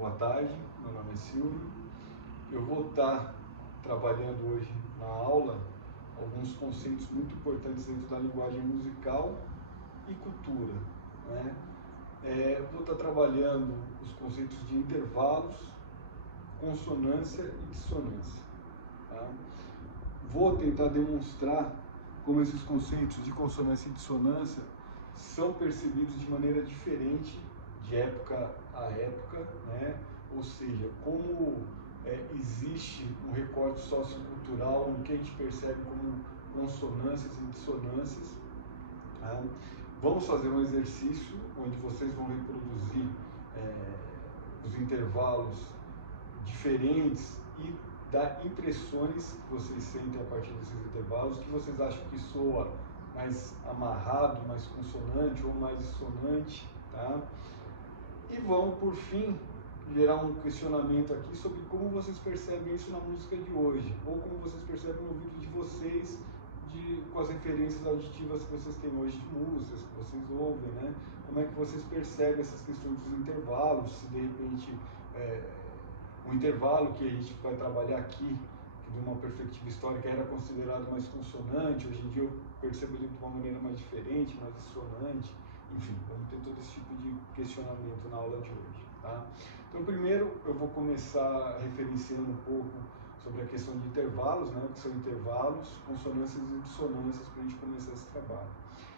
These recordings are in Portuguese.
Boa tarde, meu nome é Silvio. Eu vou estar trabalhando hoje na aula alguns conceitos muito importantes dentro da linguagem musical e cultura, né? Vou estar trabalhando os conceitos de intervalos, consonância e dissonância, tá? Vou tentar demonstrar como esses conceitos de consonância e dissonância são percebidos de maneira diferente de época a época, né? Ou seja, como existe um recorte sociocultural no que a gente percebe como consonâncias e dissonâncias. Tá? Vamos fazer um exercício onde vocês vão reproduzir os intervalos diferentes e dar impressões que vocês sentem a partir desses intervalos, que vocês acham que soa mais amarrado, mais consonante ou mais dissonante, tá? E vão, por fim, gerar um questionamento aqui sobre como vocês percebem isso na música de hoje, ou como vocês percebem no ouvido de vocês, com as referências auditivas que vocês têm hoje de músicas, que vocês ouvem, né? Como é que vocês percebem essas questões dos intervalos, se de repente o intervalo que a gente vai trabalhar aqui, que de uma perspectiva histórica era considerado mais consonante, hoje em dia eu percebo ele de uma maneira mais diferente, mais dissonante. Enfim, vamos ter todo esse tipo de questionamento na aula de hoje, tá? Então, primeiro eu vou começar referenciando um pouco sobre a questão de intervalos, né? O que são intervalos, consonâncias e dissonâncias, para a gente começar esse trabalho.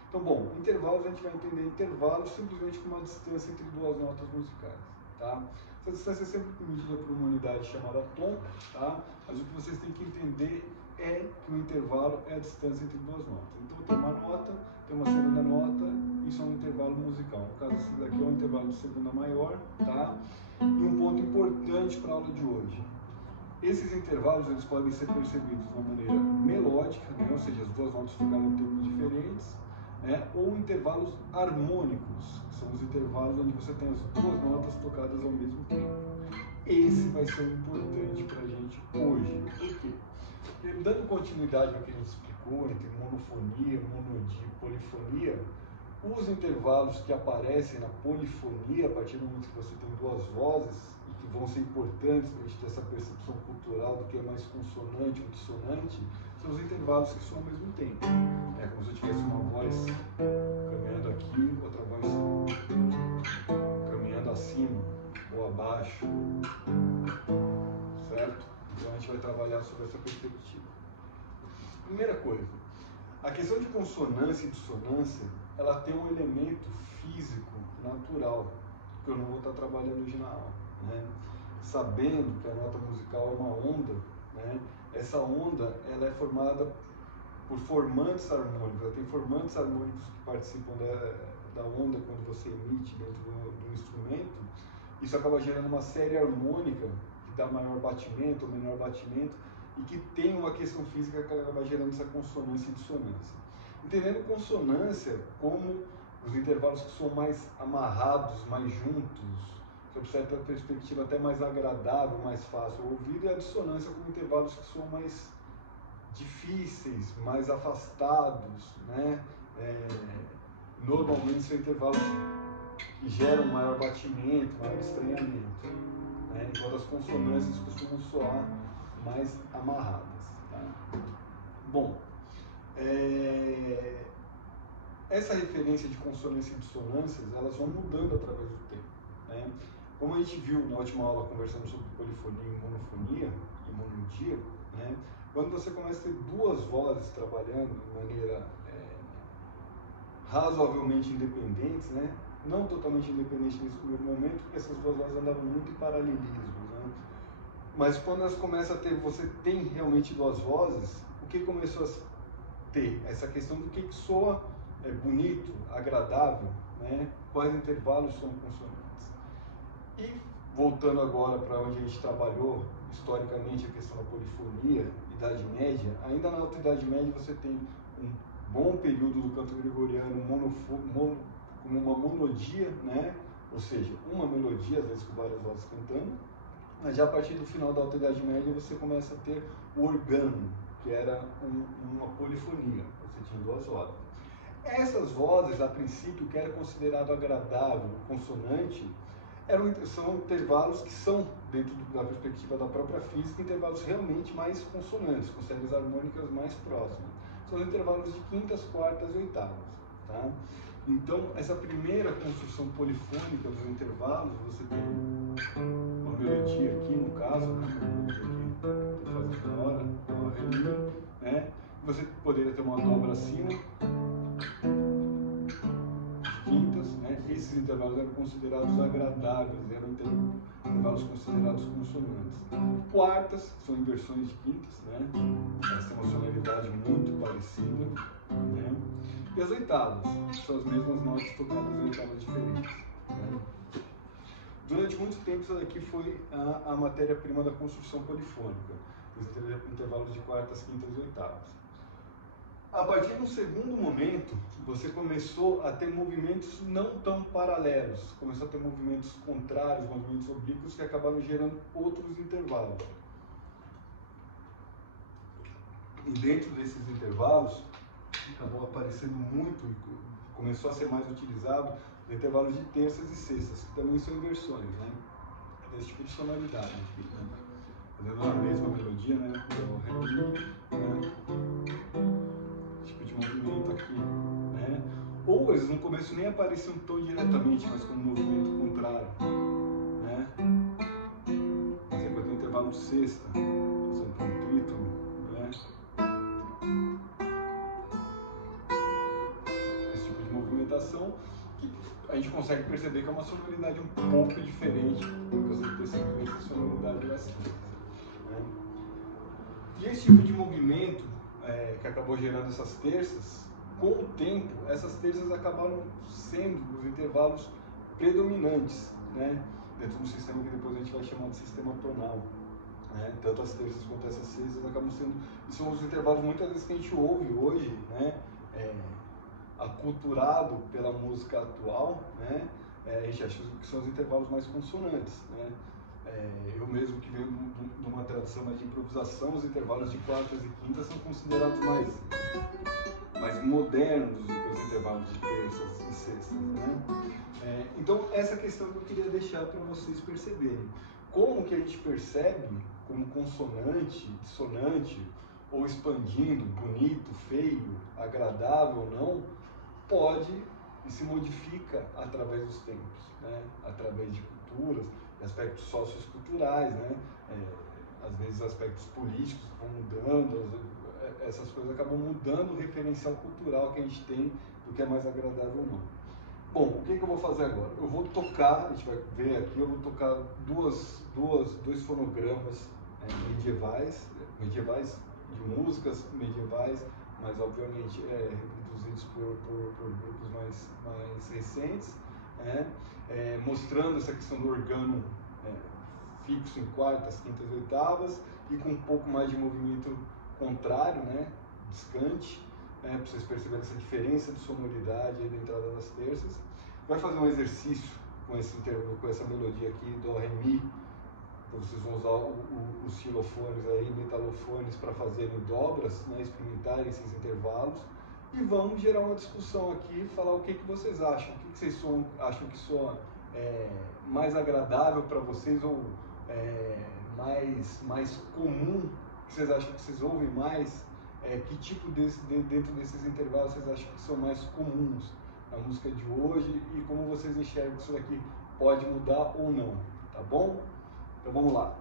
Então, bom, intervalos a gente vai entender intervalos simplesmente como uma distância entre duas notas musicais, tá? Essa distância é sempre medida por uma unidade chamada tom, tá? Mas o que vocês têm que entender é que o intervalo é a distância entre duas notas. Então tem uma nota, tem uma segunda nota, isso é um intervalo musical. No caso, esse daqui é um intervalo de segunda maior, tá? E um ponto importante para a aula de hoje. Esses intervalos eles podem ser percebidos de uma maneira melódica, né? Ou seja, as duas notas tocadas em tempos diferentes, né? Ou intervalos harmônicos, que são os intervalos onde você tem as duas notas tocadas ao mesmo tempo. Esse vai ser o importante para a gente hoje. Por quê? Porque, dando continuidade ao que a gente explicou entre monofonia, monodia e polifonia, os intervalos que aparecem na polifonia, a partir do momento que você tem duas vozes, e que vão ser importantes para a gente ter essa percepção cultural do que é mais consonante ou dissonante, são os intervalos que são ao mesmo tempo. É como se eu tivesse uma voz caminhando aqui, outra voz caminhando acima ou abaixo, certo? Então a gente vai trabalhar sobre essa perspectiva. Primeira coisa, a questão de consonância e dissonância, ela tem um elemento físico, natural, que eu não vou estar trabalhando hoje na aula, né? Sabendo que a nota musical é uma onda, né? Essa onda, ela é formada por formantes harmônicos, ela tem formantes harmônicos que participam da onda quando você emite dentro do instrumento. Isso acaba gerando uma série harmônica que dá maior batimento ou menor batimento, e que tem uma questão física que acaba gerando essa consonância e dissonância. Entendendo consonância como os intervalos que são mais amarrados, mais juntos, sob certa perspectiva até mais agradável, mais fácil ao ouvido, e a dissonância como intervalos que são mais difíceis, mais afastados, né? Normalmente são intervalos que geram maior batimento, maior estranhamento, né? Enquanto as consonâncias costumam soar mais amarradas, tá? Bom, essa referência de consonância e dissonâncias, elas vão mudando através do tempo, né? Como a gente viu na última aula conversando sobre polifonia e monofonia e monodia, né? Quando você começa a ter duas vozes trabalhando de maneira razoavelmente independentes, né? Não totalmente independentes nesse primeiro momento, porque essas duas vozes andavam muito em paralelismo, né? Mas quando elas começam a ter, você tem realmente duas vozes, o que começou a ter? Essa questão do que soa bonito, agradável, né? Quais intervalos são consonantes. E voltando agora para onde a gente trabalhou historicamente a questão da polifonia, Idade Média, ainda na Alta Idade Média você tem um bom período do canto gregoriano como uma monodia, né? Ou seja, uma melodia, às vezes com várias vozes cantando, mas já a partir do final da Alta Idade Média você começa a ter o organo, que era uma polifonia, você tinha duas vozes. Essas vozes, a princípio, que era considerado agradável, consonante, são intervalos que são, dentro da perspectiva da própria física, intervalos realmente mais consonantes, com séries harmônicas mais próximas. São os intervalos de quintas, quartas e oitavas. Tá? Então, essa primeira construção polifônica dos intervalos, você tem uma melodia aqui, no caso, né? Estou fazendo agora, uma Ré, né? Você poderia ter uma dobra acima, quintas, né? Esses intervalos eram considerados agradáveis, eram intervalos considerados consonantes. Quartas são inversões de quintas, né? Elas têm uma sonoridade muito parecida, né? E as oitavas são as mesmas notas tocadas em oitavas diferentes, né? Durante muito tempo isso daqui foi a matéria-prima da construção polifônica, os intervalos de quartas, quintas e oitavas. A partir do segundo momento, você começou a ter movimentos não tão paralelos, começou a ter movimentos contrários, movimentos oblíquos que acabaram gerando outros intervalos. E dentro desses intervalos, acabou aparecendo muito e começou a ser mais utilizado os intervalos de terças e sextas, que também são inversões, né? Desse tipo de sonoridade aqui, né? Fazendo a mesma melodia, né? Tipo de movimento aqui, né? Ou eles no começo nem apareciam tão diretamente, mas com um movimento contrário, né? Por exemplo, eu tenho intervalo de sexta, passando por um trítono, né? Esse tipo de movimentação que a gente consegue perceber que é uma sonoridade um pouco diferente, porque você tem simplesmente a sonoridade das terças, né? E esse tipo de movimento que acabou gerando essas terças, com o tempo, essas terças acabaram sendo os intervalos predominantes, né? Dentro do sistema que depois a gente vai chamar de sistema tonal, né? Tanto as terças quanto essas sextas acabam sendo, e são os intervalos muitas vezes que a gente ouve hoje, né? Aculturado pela música atual, né? A gente acha que são os intervalos mais consonantes, né? Eu mesmo que venho de uma tradição mais de improvisação, os intervalos de quartas e quintas são considerados mais modernos do que os intervalos de terças e sextas, né? Então essa questão que eu queria deixar para vocês perceberem. Como que a gente percebe como consonante, dissonante, ou expandindo, bonito, feio, agradável ou não, pode e se modifica através dos tempos, né? Através de culturas, aspectos socioculturais, né? Às vezes aspectos políticos vão mudando, essas coisas acabam mudando o referencial cultural que a gente tem do que é mais agradável ou não. Bom, o que eu vou fazer agora? Eu vou tocar, a gente vai ver aqui, eu vou tocar dois fonogramas medievais de músicas medievais, mas obviamente reproduzidos por grupos mais recentes, mostrando essa questão do organo fixo em quartas, quintas e oitavas e com um pouco mais de movimento contrário, né, discante, para vocês perceberem essa diferença de sonoridade aí da entrada das terças. Vai fazer um exercício com essa melodia aqui, Dó, Ré, Mi. Vocês vão usar os xilofones aí, metalofones, para fazerem dobras, né, experimentarem esses intervalos. E vamos gerar uma discussão aqui, falar o que vocês acham. O que vocês acham que soa mais agradável para vocês ou mais comum, que vocês acham que vocês ouvem mais? Que tipo dentro desses intervalos vocês acham que são mais comuns na música de hoje e como vocês enxergam que isso daqui pode mudar ou não, tá bom? Então vamos lá.